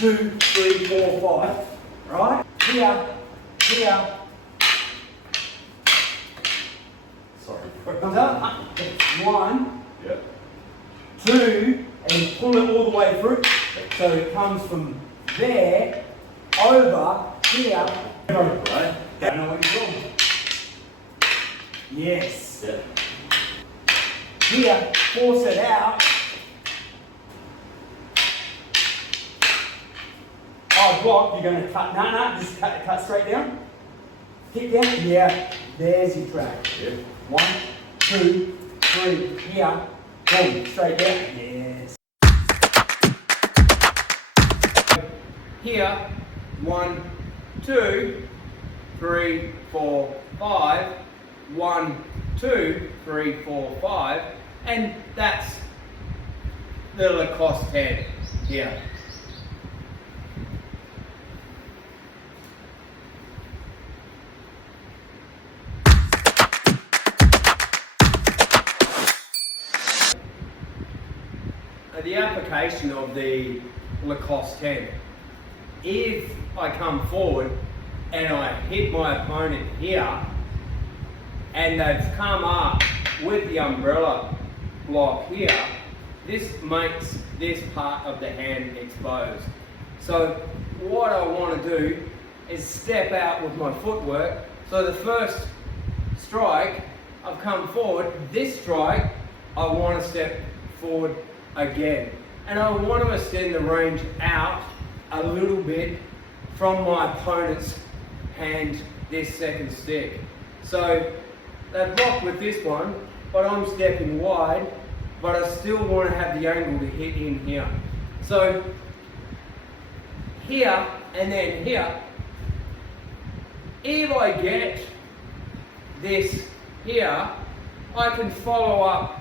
2, 3, 4, 5. Right? Here, here. Sorry. Comes up. It's 1, Yep. 2, and pull it all the way through. So it comes from there, over, here. Right. I know what you're doing. Yes. Yeah. Here, force it out. Oh, block, you're going to cut. No, just cut straight down. Kick down. Yeah, there's your track. Yeah. 1, 2, 3, here. Boom, straight down. Yes. Here, 1, 2, 3, 4, 5. 1, 2, 3, 4, 5. And that's the Lacoste head here. The application of the Lacoste 10. If I come forward and I hit my opponent here and they've come up with the umbrella block here, this makes this part of the hand exposed. So what I want to do is step out with my footwork. So the first strike, I've come forward. This strike, I want to step forward again. And I want to extend the range out a little bit from my opponent's hand, this second stick. So they block with this one, but I'm stepping wide, but I still want to have the angle to hit in here. So here and then here, if I get this here, I can follow up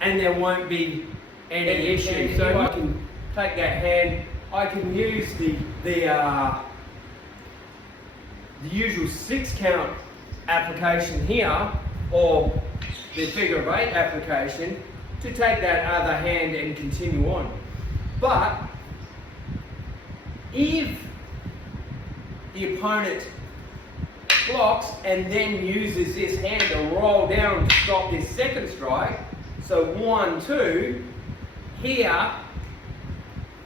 and there won't be any issue. So I can take that hand, I can use the usual 6 count application here, or the figure of 8 application, to take that other hand and continue on. But if the opponent blocks and then uses this hand to roll down to stop this second strike, so 1, 2, here,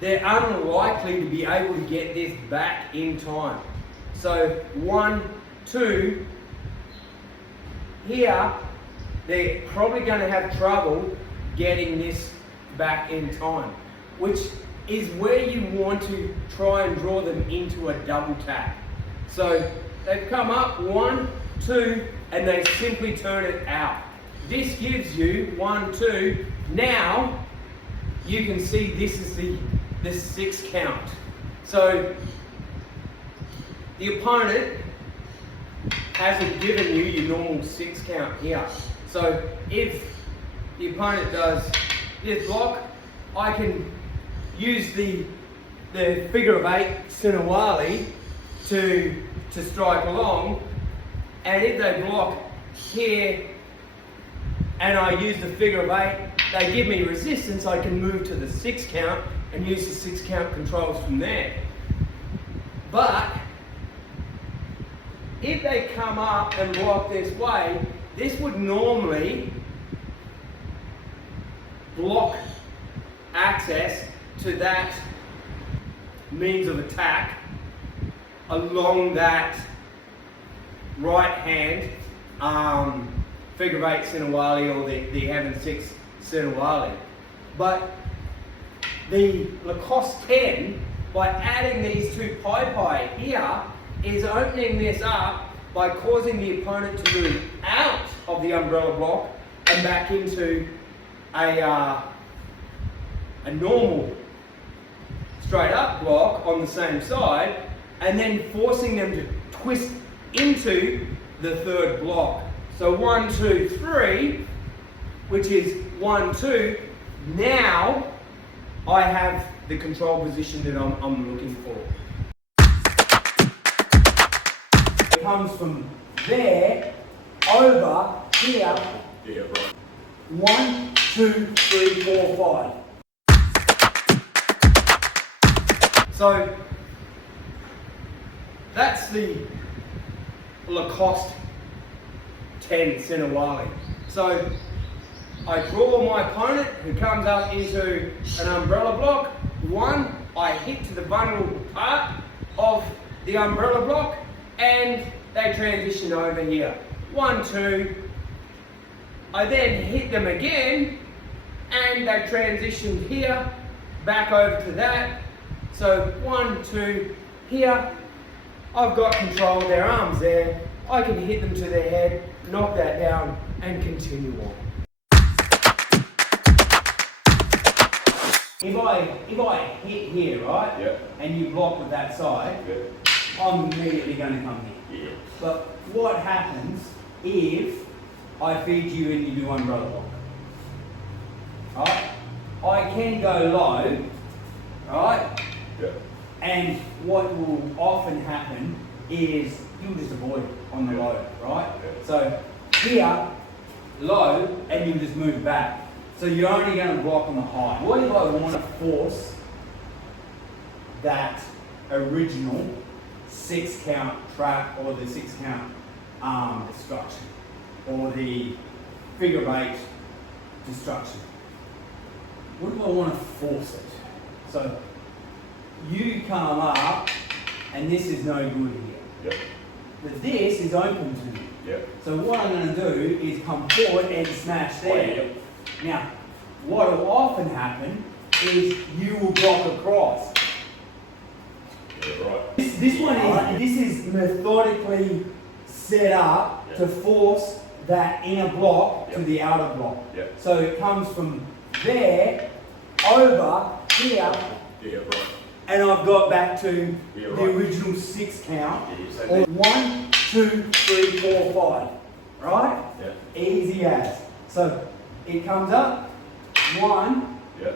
they're unlikely to be able to get this back in time. So 1, 2, here, they're probably going to have trouble getting this back in time, which is where you want to try and draw them into a double tap. So they've come up 1, 2, and they simply turn it out. This gives you 1, 2. Now you can see this is the 6 count. So the opponent hasn't given you your normal 6 count here. So if the opponent does this block, I can use the figure of 8 Sinawali to strike along, and if they block here and I use the figure of 8, they give me resistance, I can move to the 6 count and use the 6 count controls from there. But if they come up and block this way, this would normally block access to that means of attack along that right hand figure of 8 Sinawali, or the Heaven 6 Sinawali. But the Lacoste 10, by adding these two pai here, is opening this up by causing the opponent to move out of the umbrella block and back into a normal straight up block on the same side, and then forcing them to twist into the third block. So 1, 2, 3, which is 1, 2. Now I have the control position that I'm looking for. It comes from there, over, here. Yeah, right. 1, 2, 3, 4, 5. So that's the Lacoste 10 Sinawali. So I draw my opponent who comes up into an umbrella block. One, I hit to the vulnerable part of the umbrella block and they transition over here. 1, 2. I then hit them again and they transitioned here, back over to that. So 1, 2, here. I've got control of their arms there. I can hit them to their head, knock that down and continue on. If I hit here, right? Yeah. And you block with that side, Yeah. I'm immediately going to come here. Yeah. But what happens if I feed you and you do umbrella block? Right? I can go low, right? Yeah. And what will often happen is you'll just avoid it on the low, right? Yeah. So here, low, and you just move back. So you're only going to block on the high. What if I want to force that original 6 count trap or the 6 count destruction or the figure 8 destruction? What do I want to force it? So you come up and this is no good here. Yeah. But this is open to me. Yeah. So what I'm going to do is come forward and smash there. Oh, yeah. Now, what will often happen is you will block across. Yeah, right. This one is methodically set up Yeah. to force that inner block to Yeah. the outer block. Yeah. So it comes from there over here, Yeah, right. and I've got back to Yeah, the right. original 6 count. Yeah, you say Or that. 1, 2, 3, 4, 5. Right? Yeah. Easy as. So it comes up, 1, Yeah.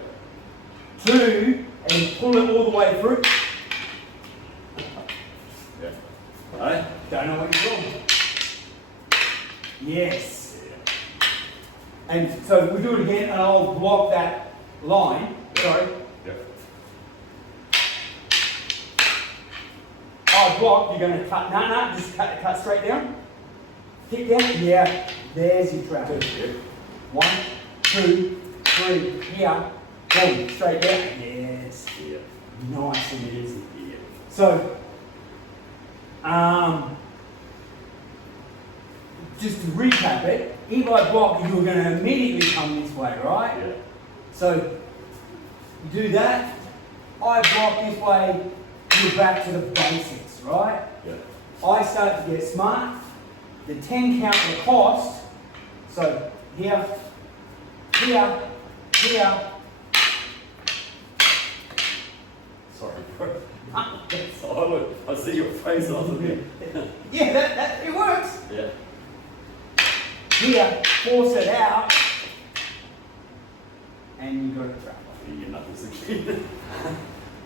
2, and pull it all the way through. Yeah. Hey? Don't know what you're doing. Yes. Yeah. And so we'll do it again, and I'll block that line. Sorry. Yeah. I block, you're going to cut. No, just cut straight down. Kick down. Yeah. There's your trap. Yeah. 1, 2, 3. Here. Boom. Straight down. Yes. Yeah. Nice and easy. Yeah. So, just to recap it, if I block, you're going to immediately come this way, right? Yeah. So, you do that, I block this way, you're back to the basics, right? Yeah. I start to get smart, the 10 count Lacoste, so here, here, here. Sorry, bro. Oh, look, I see your face on it. Yeah, that it works. Yeah. Here, force it out, and you got a trap. Your knuckles again.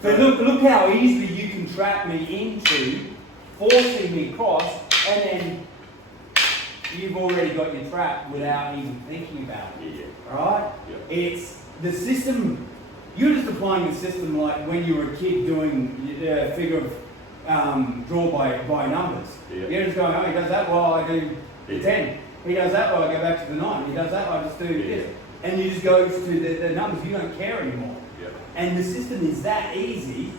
So look how easily you can trap me into forcing me across, and then you've already got your trap without even thinking about it. Yeah. Right? Yeah. It's the system. You're just applying the system like when you were a kid doing figure of draw by numbers. Yeah. You're just going, oh, he does that while I do the Yeah. 10. He does that while I go back to the 9. He does that while I just do Yeah. this. And you just go to the numbers. You don't care anymore. Yeah. And the system is that easy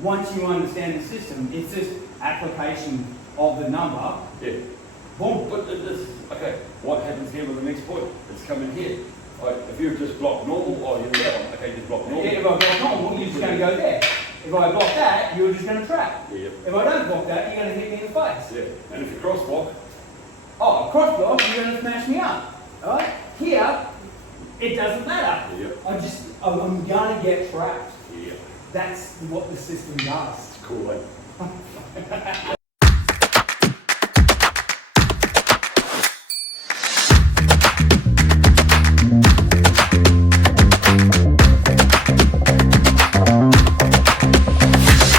once you understand the system. It's just application of the number. Yeah. Boom. But this, okay, what happens here with the next point? It's coming here. Like, if you just block normal, or you that one, okay, just block normal. If I block normal, you're just going to go there. If I block that, you're just going to trap. Yeah. If I don't block that, you're going to hit me in the face. Yeah. And if you cross block, Oh, cross block, you're going to smash me up. Alright? Here, it doesn't matter. Yeah. I'm going to get trapped. yeah. That's what the system does. It's cool, like.